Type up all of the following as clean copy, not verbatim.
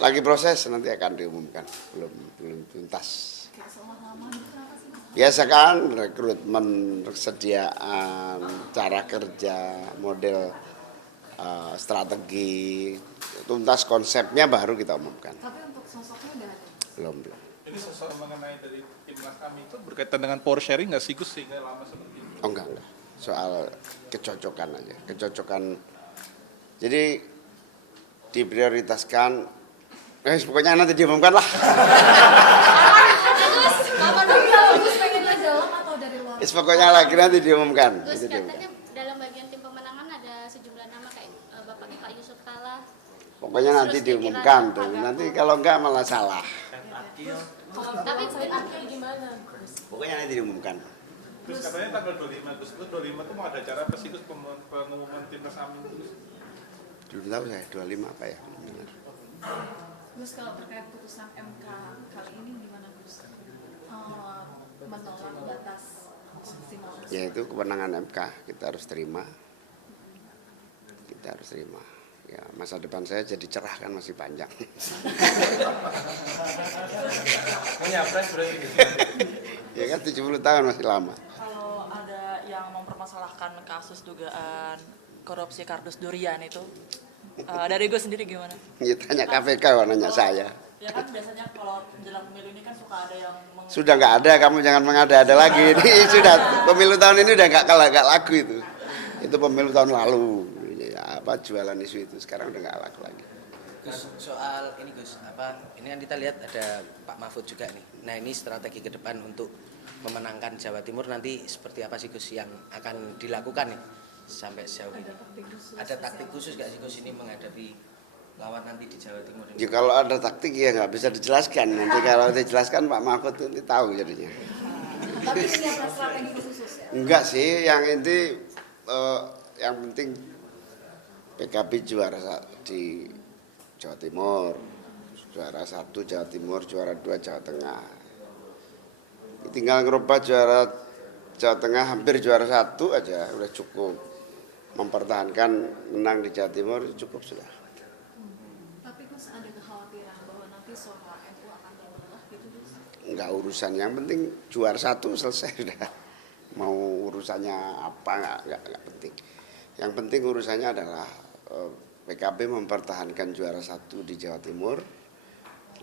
Lagi proses, nanti akan diumumkan, belum tuntas. Biasa kan rekrutmen, kesediaan, cara kerja, model strategi, tuntas konsepnya baru kita umumkan. Tapi untuk sosoknya udah ada? Belum. Ini sosok mengenai dari timnas kami itu berkaitan dengan power sharing nggak sih Gus sehingga lama seperti ini? Oh enggak. Soal kecocokan aja, kecocokan. Jadi diprioritaskan, pokoknya nanti diumumkan lah. Kapan dulu Gus pengen ke dalam atau dari luar? Pokoknya lagi nanti diumumkan. Gus katanya dalam bagian tim pemenangan ada sejumlah nama kayak Bapaknya Pak Yusuf Kalla. Pokoknya nanti diumumkan tuh. Nanti kalau enggak malah salah. Tapi Akil gimana? Pokoknya nanti diumumkan. Gus katanya tanggal 25 Gus, 25 tuh mau ada acara apa sih Gus pengumuman timnas Amin Gus? Belum tahu saya 25 apa ya. Gus, kalau terkait putusan MK kali ini gimana Gus? Menolak batas maksimal. Ya itu kewenangan MK, kita harus terima. Kita harus terima. Ya, masa depan saya jadi cerah kan masih panjang. Menyapres berarti. Ya kan 70 tahun masih lama. Kalau ada yang mempermasalahkan kasus dugaan korupsi kardus durian itu, dari gue sendiri gimana? Ya, tanya KPK kok nanya saya. Ya kan biasanya kalau menjelang pemilu ini kan suka ada yang Sudah nggak ada, kamu jangan mengada-ada lagi. Ini sudah pemilu tahun ini udah nggak laku itu. Itu pemilu tahun lalu. Ya, apa jualan isu itu sekarang udah nggak laku lagi. Gus, soal ini Gus, ini kan kita lihat ada Pak Mahfud juga nih. Nah ini strategi ke depan untuk memenangkan Jawa Timur nanti seperti apa sih Gus yang akan dilakukan nih sampai sejauh ini? Ada taktik khusus nggak sih Gus ini menghadapi lawan nanti di Jawa Timur ini? Ya, kalau ada taktik ya nggak bisa dijelaskan. Nanti kalau dijelaskan Pak Mahfud nanti tahu jadinya. Tapi punya strategi khusus ya? Enggak sih, yang inti yang penting PKB juara di Jawa Timur, juara 1 Jawa Timur, juara 2 Jawa Tengah. Tinggal ngerubah juara Jawa Tengah hampir juara 1 aja udah cukup. Mempertahankan menang di Jawa Timur cukup sudah. Tapi Gus ada kekhawatiran bahwa nanti suara NU akan terbelah gitu Gus? Enggak urusan, yang penting juara 1 selesai sudah. Mau urusannya apa enggak penting. Yang penting urusannya adalah PKB mempertahankan juara 1 di Jawa Timur,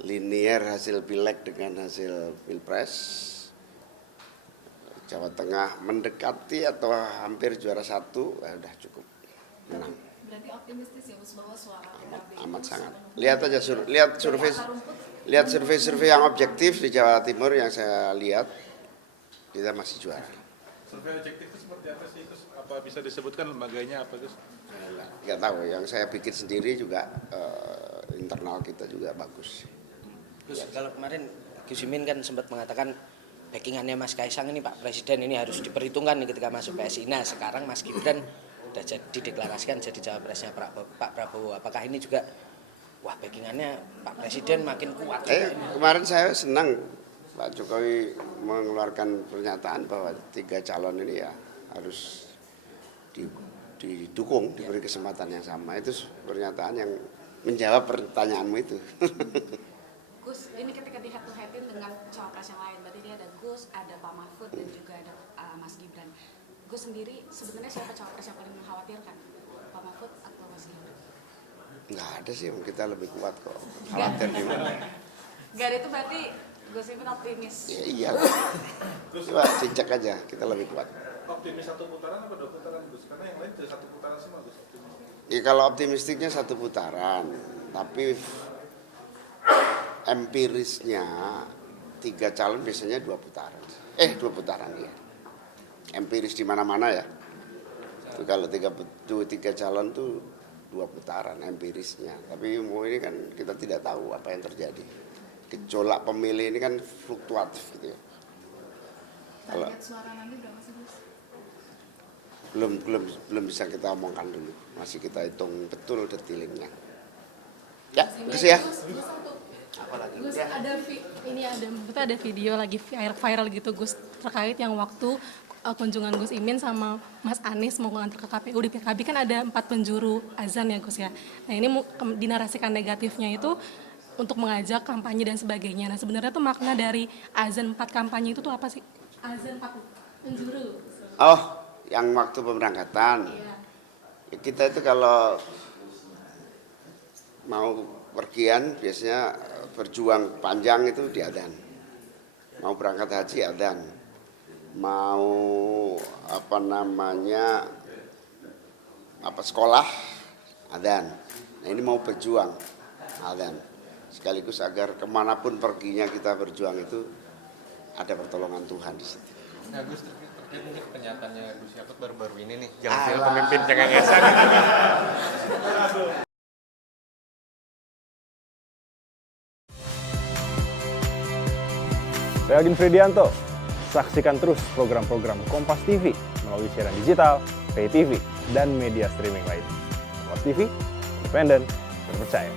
linier hasil pileg dengan hasil pilpres, Jawa Tengah mendekati atau hampir juara 1, udah cukup menang. Berarti optimistis ya Gus bahwa suara PKB Amat sangat. Lihat aja lihat survei yang objektif di Jawa Timur yang saya lihat, kita masih juara. Survei objektif itu seperti apa sih Gus? Apa bisa disebutkan lembaganya apa Gus? Nggak tahu, yang saya bikin sendiri juga internal kita juga bagus. Gus, kalau kemarin Gus Imin kan sempat mengatakan backingannya Mas Kaisang ini Pak Presiden ini harus diperhitungkan nih ketika masuk PSI. Nah sekarang Mas Gibran sudah dideklarasikan jadi cawapresnya Pak Prabowo. Apakah ini juga backingannya Pak Presiden makin kuat? Kemarin saya senang Pak Jokowi mengeluarkan pernyataan bahwa 3 calon ini ya harus didukung, diberi kesempatan yang sama. Itu pernyataan yang menjawab pertanyaanmu itu. Gus, ini ketika di head to headin dengan cawapres yang lain, berarti dia ada Gus, ada Pak Mahfud dan juga ada Mas Gibran. Gus sendiri sebenarnya siapa cawapres yang paling mengkhawatirkan? Pak Mahfud atau Mas Gibran? Nggak ada sih, kita lebih kuat kok. Khawatir di mana? Gak ada itu berarti Gus Imin optimis. Ya iya. Coba dicek aja, kita lebih kuat. Optimis 1 putaran apa 2 putaran Gus? Karena yang lain dari 1 putaran semua Gus. Ya kalau optimistiknya 1 putaran, tapi empirisnya 3 calon biasanya 2 putaran. 2 putaran ya. Empiris di mana-mana ya. Itu kalau 3 calon tuh 2 putaran empirisnya. Tapi ini kan kita tidak tahu apa yang terjadi. Gejolak pemilih ini kan fluktuatif gitu ya. Kalau Target suara nanti berapa sih Gus? belum bisa kita omongkan dulu. Masih kita hitung betul detailingnya. Ya, terus ya. Apalagi? Gus, ada video lagi viral gitu Gus terkait yang waktu kunjungan Gus Imin sama Mas Anies mau ngantar ke KPU. Di PKB kan ada 4 penjuru azan ya Gus ya. Nah ini dinarasikan negatifnya itu untuk mengajak kampanye dan sebagainya. Nah sebenarnya tuh makna dari azan 4 kampanye itu tuh apa sih? Azan 4 penjuru. Oh, yang waktu pemberangkatan. Iya. Ya, kita itu kalau mau pergian biasanya berjuang panjang itu di adzan. Mau berangkat haji adzan. Mau sekolah adzan. Nah ini mau berjuang adzan. Sekaligus agar kemanapun perginya kita berjuang itu ada pertolongan Tuhan di situ. Nah Gus, terkait mungkin pernyataannya Gus Yakut baru-baru ini nih, jangan pemimpin cengengesan. Saya Agin Fridianto. Saksikan terus program-program Kompas TV melalui siaran digital, pay TV, dan media streaming lain. Kompas TV, independen, terpercaya.